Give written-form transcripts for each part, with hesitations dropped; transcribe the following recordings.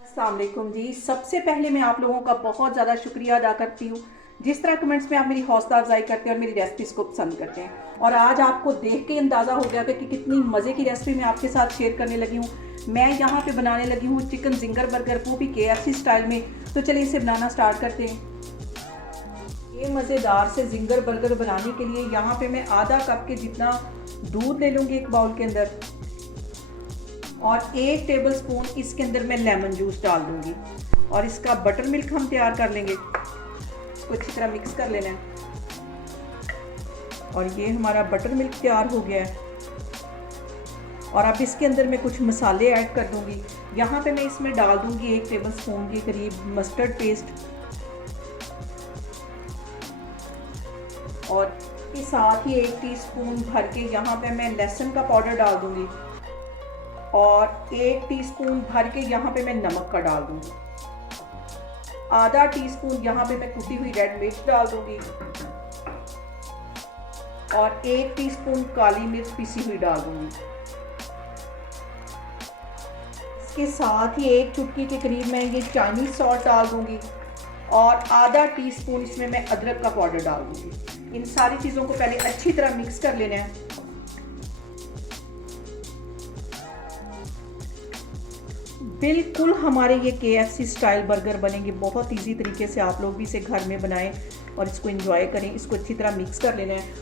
अस्सलाम वालेकुम जी। सबसे पहले मैं आप लोगों का बहुत ज़्यादा शुक्रिया अदा करती हूँ जिस तरह कमेंट्स में आप मेरी हौसला अफजाई करते हैं और मेरी रेसिपीज़ को पसंद करते हैं। और आज आपको देख के अंदाज़ा हो गया कि कितनी मज़े की रेसिपी मैं आपके साथ शेयर करने लगी हूँ। मैं यहाँ पे बनाने लगी हूँ चिकन जिंगर बर्गर, वो भी KFC स्टाइल में। तो चलिए इसे बनाना स्टार्ट करते हैं। ये मज़ेदार से जिंगर बर्गर बनाने के लिए यहाँ पे मैं आधा कप के जितना दूध ले लूँगी एक बाउल के अंदर, और 1 टेबलस्पून इसके अंदर मैं लेमन जूस डाल दूंगी। और इसका बटर मिल्क हम तैयार कर लेंगे। इसको अच्छी तरह मिक्स कर लेना है। और ये हमारा बटर मिल्क तैयार हो गया है। और अब इसके अंदर मैं कुछ मसाले ऐड कर दूंगी। यहाँ पे मैं इसमें डाल दूंगी 1 टेबलस्पून के करीब मस्टर्ड पेस्ट, और इसके साथ ही 1 टीस्पून भर के यहाँ पे मैं लहसुन का पाउडर डाल दूंगी, और 1 टीस्पून भर के यहाँ पे मैं नमक का डाल दूंगी। आधा टीस्पून यहाँ पे मैं कुटी हुई रेड मिर्च डाल दूंगी, और 1 टीस्पून काली मिर्च पिसी हुई डाल दूंगी। इसके साथ ही 1 चुटकी के करीब मैं ये चाइनीज सॉल्ट डाल दूंगी, और आधा टीस्पून इसमें मैं अदरक का पाउडर डाल दूंगी। इन सारी चीज़ों को पहले अच्छी तरह मिक्स कर लेना है। बिल्कुल हमारे ये KFC स्टाइल बर्गर बनेंगे। बहुत इजी तरीके से आप लोग भी इसे घर में बनाएं और इसको एंजॉय करें। इसको अच्छी तरह मिक्स कर लेना है।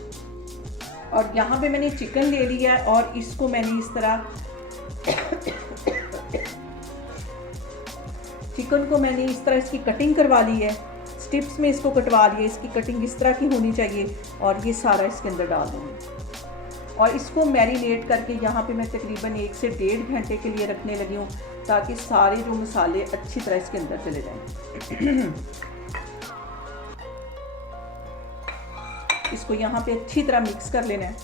और यहाँ पे मैंने चिकन ले लिया है, और इसको मैंने इस तरह चिकन को मैंने इस तरह इसकी कटिंग करवा ली है। स्ट्रिप्स में इसको कटवा लिया। इसकी कटिंग इस तरह की होनी चाहिए, और ये सारा इसके अंदर डाल दूँगी। और इसको मैरिनेट करके यहाँ पे मैं तकरीबन 1 से 1.5 घंटे के लिए रखने लगी हूँ, ताकि सारे जो मसाले अच्छी तरह इसके अंदर चले जाएं। इसको यहाँ पे अच्छी तरह मिक्स कर लेना है।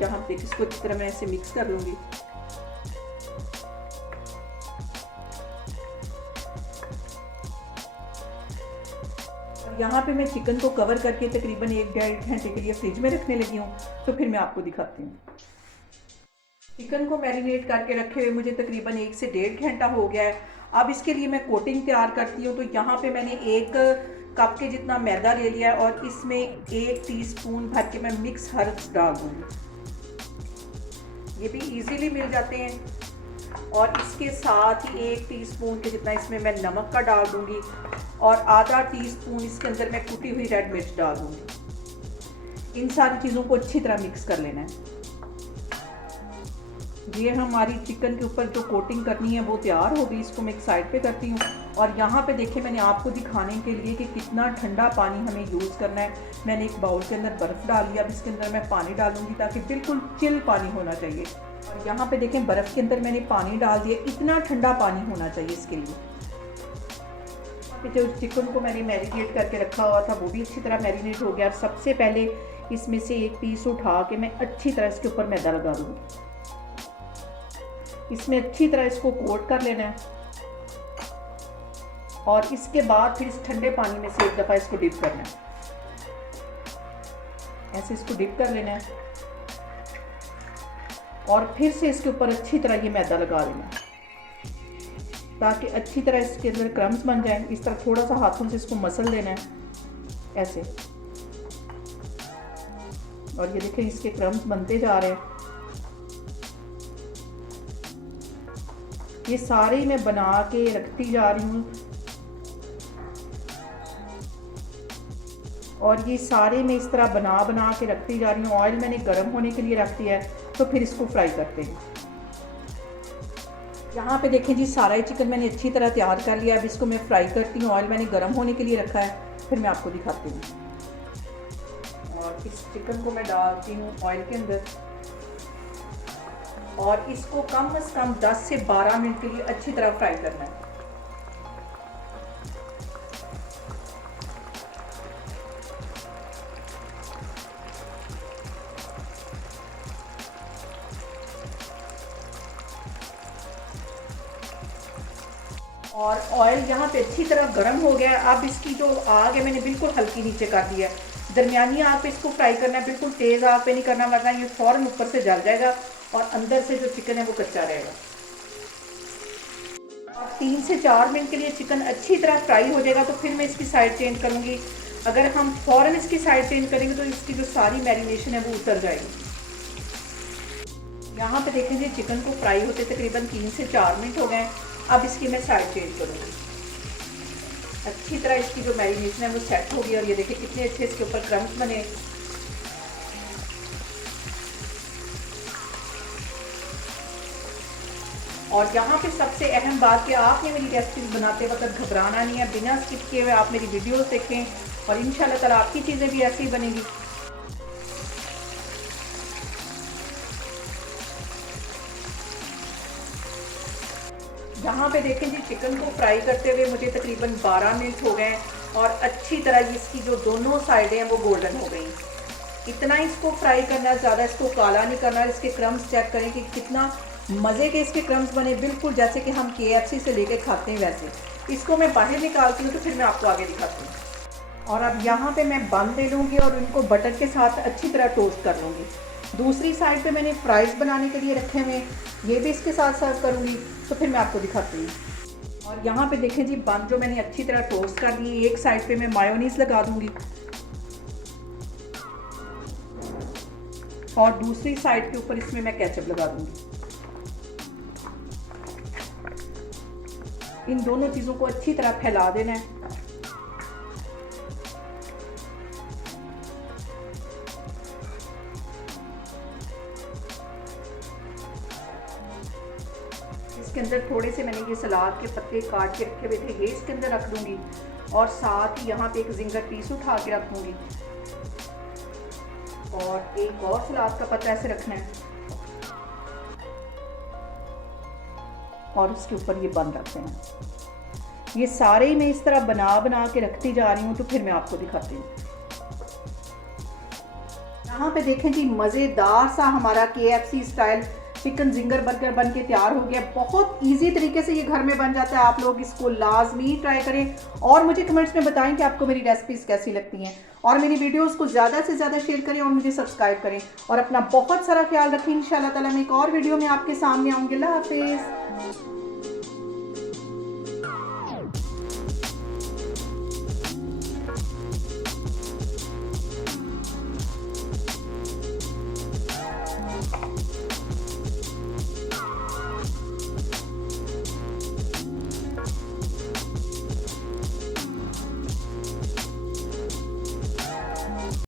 यहाँ पे इसको अच्छी तरह मैं ऐसे मिक्स कर लूँगी। यहाँ पे मैं चिकन को कवर करके तकरीबन 1-1.5 घंटे के लिए फ्रिज में रखने लगी हूँ। तो फिर मैं आपको दिखाती हूँ। चिकन को मैरिनेट करके रखे हुए मुझे तकरीबन 1 से 1.5 घंटा हो गया है। अब इसके लिए मैं कोटिंग तैयार करती हूँ। तो यहाँ पे मैंने 1 कप के जितना मैदा ले लिया है, और इसमें 1 टीस्पून भर के मैं मिक्स हर्ब्स डाल दूँगी। ये भी इजीली मिल जाते हैं। और इसके साथ ही 1 टीस्पून के जितना इसमें मैं नमक का डाल दूँगी, और आधा टीस्पून इसके अंदर मैं कुटी हुई रेड मिर्च डाल दूँगी। इन सारी चीज़ों को अच्छी तरह मिक्स कर लेना है। ये हमारी चिकन के ऊपर जो कोटिंग करनी है वो तैयार हो गई। इसको मैं एक साइड पे करती हूँ। और यहाँ पे देखिए, मैंने आपको दिखाने के लिए कि कितना ठंडा पानी हमें यूज़ करना है, मैंने एक बाउल के अंदर बर्फ़ डाल लिया। अब इसके अंदर मैं पानी डालूंगी, ताकि बिल्कुल चिल पानी होना चाहिए। और यहाँ पे देखें, बर्फ़ के अंदर मैंने पानी डाल दिया। इतना ठंडा पानी होना चाहिए इसके लिए। जो चिकन को मैंने मैरिनेट करके रखा हुआ था वो भी अच्छी तरह मैरिनेट हो गया। सबसे पहले इसमें से 1 पीस उठा के मैं अच्छी तरह इसके ऊपर मैदा लगा दूँगी। इसमें अच्छी तरह इसको कोट कर लेना है, और इसके बाद फिर इस ठंडे पानी में से एक दफ़ा इसको डिप करना है। ऐसे इसको डिप कर लेना है, और फिर से इसके ऊपर अच्छी तरह ये मैदा लगा देना है, ताकि अच्छी तरह इसके अंदर क्रम्स बन जाएं। इस तरह थोड़ा सा हाथों से इसको मसल देना है ऐसे। और ये देखें, इसके क्रम्स बनते जा रहे हैं। ये सारे मैं बना के रखती जा रही हूँ, और ये सारे मैं इस तरह बना के रखती जा रही हूँ। ऑयल मैंने गर्म होने के लिए रख दिया है। तो फिर इसको फ्राई करते हैं। यहाँ पे देखें जी, सारा ही चिकन मैंने अच्छी तरह तैयार कर लिया है। अब इसको मैं फ्राई करती हूँ। ऑयल मैंने गर्म होने के लिए रखा है, फिर मैं आपको दिखाती हूँ। और इस चिकन को मैं डालती हूँ ऑयल के अंदर, और इसको कम से कम 10 से 12 मिनट के लिए अच्छी तरह फ्राई करना है। और ऑयल यहाँ पे अच्छी तरह गर्म हो गया है। अब इसकी जो आग है मैंने बिल्कुल हल्की नीचे कर दी है। दरमियानी आग पे इसको फ्राई करना है, बिल्कुल तेज़ आग पे नहीं करना, वरना ये फ़ौरन ऊपर से जल जाएगा और अंदर से जो चिकन है वो कच्चा रहेगा। और 3 से 4 मिनट के लिए चिकन अच्छी तरह फ्राई हो जाएगा तो फिर मैं इसकी साइड चेंज करूँगी। अगर हम फ़ौरन इसकी साइड चेंज करेंगे तो इसकी जो सारी मैरिनेशन है वो उतर जाएगी। यहाँ पे देख लीजिए चिकन को फ्राई होते तकरीबन 3 से 4 मिनट हो गए। अब इसकी मैं साइड चेंज करूँगी। अच्छी तरह इसकी जो मैरिनेशन है वो सेट हो गई और ये देखिए कितने अच्छे इसके ऊपर क्रम्स बने। और यहाँ पे सबसे अहम बात कि आपने मेरी रेसिपीज बनाते वक्त घबराना नहीं है, बिना स्किप किए हुए आप मेरी वीडियोस देखें और इंशाल्लाह ताला आपकी चीज़ें भी ऐसी ही बनेंगी। यहाँ पे देखें जी चिकन को फ्राई करते हुए मुझे तकरीबन 12 मिनट हो गए और अच्छी तरह इसकी जो दोनों साइडें हैं वो गोल्डन हो गई। इतना इसको फ्राई करना, ज़्यादा इसको काला नहीं करना। इसके क्रम्स चेक करें कि कितना मज़े के इसके क्रम्स बने, बिल्कुल जैसे कि हम KFC से लेके खाते हैं वैसे। इसको मैं बाहर निकालती हूँ तो फिर मैं आपको आगे दिखाती हूँ। और अब यहाँ पे मैं बन ले लूँगी और इनको बटर के साथ अच्छी तरह टोस्ट कर लूँगी। दूसरी साइड पे मैंने फ्राइज़ बनाने के लिए रखे हुए, ये भी इसके साथ सर्व करूँगी तो फिर मैं आपको दिखाती हूँ। और यहाँ पे देखें जी बन जो मैंने अच्छी तरह टोस्ट कर दी। एक साइड पे मैं मायोनीज़ लगा दूँगी और दूसरी साइड के ऊपर इसमें मैं केचप लगा दूँगी। इन दोनों चीज़ों को अच्छी तरह फैला देना है। इसके अंदर थोड़े से मैंने ये सलाद के पत्ते काट के रखे हुए थे, ये इसके अंदर रख दूंगी और साथ ही यहाँ पे एक जिंगर पीस उठा के रख दूंगी और एक और सलाद का पत्ता ऐसे रखना है और उसके ऊपर ये बन रखते हैं। ये सारे ही मैं इस तरह बना के रखती जा रही हूँ तो फिर मैं आपको दिखाती हूँ। यहाँ पे देखें जी मज़ेदार सा हमारा KFC style chicken ginger burger bun के तैयार हो गया। बहुत इजी तरीके से ये घर में बन जाता है। आप लोग इसको लाजमी ट्राई करें और मुझे कमेंट्स में बताएं कि आपको मेरी रेसिपीज़ कैसी लगती हैं और मेरी वीडियोस को ज़्यादा से ज़्यादा शेयर करें और मुझे सब्सक्राइब करें और अपना बहुत सारा ख्याल रखें। इंशाल्लाह ताला मैं एक और वीडियो में आपके सामने आऊँगी। अल्लाह हाफिज़।